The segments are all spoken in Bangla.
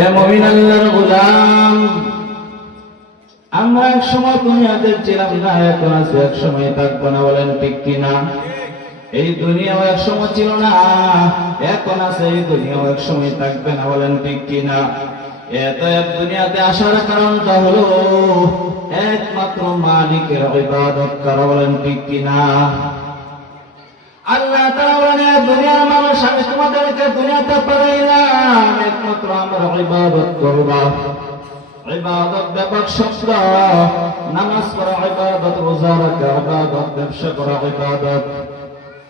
এ মুমিন আল্লাহর গোলাম, আমরা এক সময় দুনিয়াতে ছিলাম না, এখন আছে, এক সময় থাকবো না, বলেন ঠিক কিনা? এই দুনিয়াও এক সময় ছিল না, এখন আছে, এই দুনিয়াও এক সময় থাকবে না, বলেন ঠিক কিনা? এত এক দুনিয়াতে আসার কারণটা হলো একমাত্র মালিকের ইবাদত করা, বলেন ঠিক কিনা? আল্লাহ তাআলা বলেন, দুনিয়ার মানুষ, আমি তোমাদেরকে দুনিয়াতে পাঠাইলাম একমাত্র আমার ইবাদত করবা। ইবাদত ব্যাপক শব্দ, নামাজ পড়া ইবাদত, রোজা রাখা ইবাদত, ব্যবসা করা ইবাদত,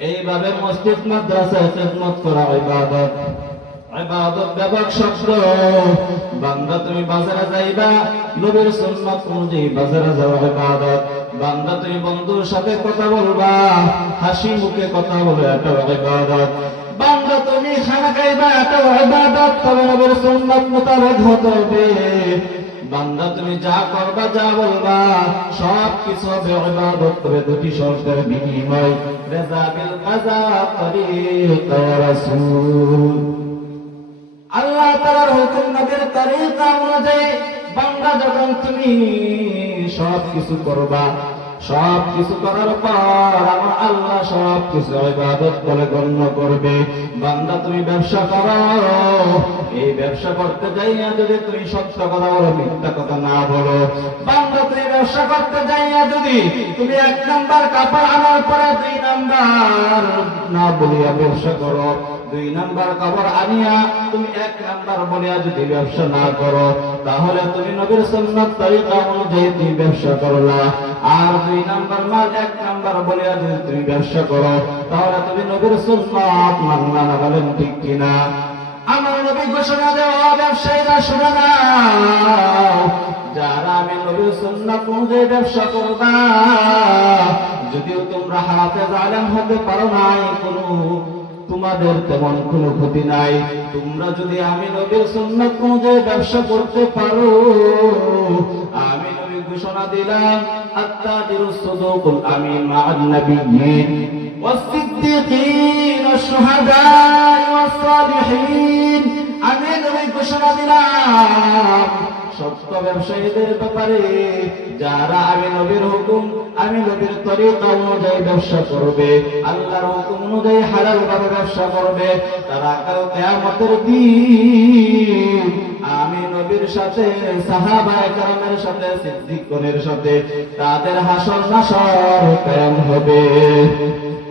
এইভাবে মসজিদ মাদ্রাসায় খিদমত করা ইবাদত। ইবাদত ব্যাপক শব্দ। বান্দা তুমি বাজারে যাইবা, নবীর সুন্নাত অনুযায়ী বাজারে যাওয়া ইবাদত। বান্দা তুমি বন্ধুর সাথে কথা বলবা, হাসি মুখে কথা বলে, এটাও ইবাদত। বান্দা তুমি খানা খাইবা, এটাও ইবাদত, তবে নবীর সুন্নাত মোতাবেক হতে হবে। বান্দা তুমি যা করবা, যা বলবা, সব কিছু হবে ইবাদত, তবে দুটি শর্তের বিনিময়, রিজা বিল কাযা তরিকা রাসূল। আল্লাহ তাআলার হুকুম, নবীর তরিকা অনুযায়ী বান্দা যখন তুমি সব কিছু করবা, সব কিছু করার পর আমার আল্লাহ সব কিছু ইবাদত বলে গণ্য করবে। বান্দা তুমি ব্যবসা করো, এই ব্যবসা করতে যাইয়া যদি তুমি সত্য কথা বলো, মিথ্যা কথা না বলো, বান্দা তুমি ব্যবসা করতে যাইয়া যদি তুমি 1 নাম্বার কাপড় আনার পরে 2 নাম্বার না বলিয়া ব্যবসা করো, 2 নাম্বার কাপড় আনিয়া তুমি 1 নাম্বার বলিয়া যদি ব্যবসা না করো, তাহলে তুমি নবীর সুন্নাত তরিকা অনুযায়ী তুমি ব্যবসা করলা। আর 2 নাম্বার মাল 1 নাম্বার বলিয়া যদি তুমি ব্যবসা করো, তাহলে তুমি নবীর সুন্নাত মানলা না, বলেন ঠিক কিনা? আমার নবী ঘোষণা দেওয়া, ব্যবসায়ীরা শুনে নাও, যারা আমি নবীর সুন্নাত অনুযায়ী ব্যবসা করবা, যদিও তোমরা হাফেজ আলেম হতে পারো নাই, তোমাদের তেমন কোনো ক্ষতি নাই। তোমরা যদি আমি নবীর সুন্নাত অনুযায়ী ব্যবসা করতে পারো, আমি নবী ঘোষণা দিলাম, আত-তাজিরুস সুদুকুল আমিন মা'আন নাবিয়্যিন ওয়াস-সিদ্দীকিন ওয়াশ-শুহাদা'i ওয়াস-সালিহিন। আমি নবী ঘোষণা দিলাম সত্য ব্যবসায়ীদের ব্যাপারে, যারা আমি নবীর হুকুম, আমি নবীর তরিকা অনুযায়ী ব্যবসা করবে, আল্লাহর হুকুম অনুযায়ী হালাল ভাবে ব্যবসা করবে, তারা কাল কিয়ামতের দিন আমি নবীর সাথে, সাহাবায়ে কেরামের সাথে, সিদ্দিকগণের সাথে তাদের হাসর নাসর কায়েম হবে।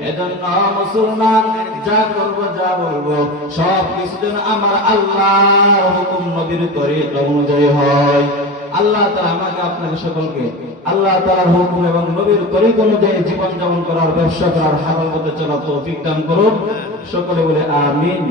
এজন্য মুসলমান, যা করব, যা বলবো, সব কিছু যেন আমার আল্লাহর হুকুম, নবীর তরিকা অনুযায়ী হয়। আল্লাহ তাআলা আমাকে, আপনাকে সকলকে আল্লাহ তাআলার হুকুম এবং নবীর তরিকা অনুযায়ী জীবন যাপন করার, ব্যবসা করার, হালাল পথে চলার তৌফিক দান করুন। সকলে বলে আমিন।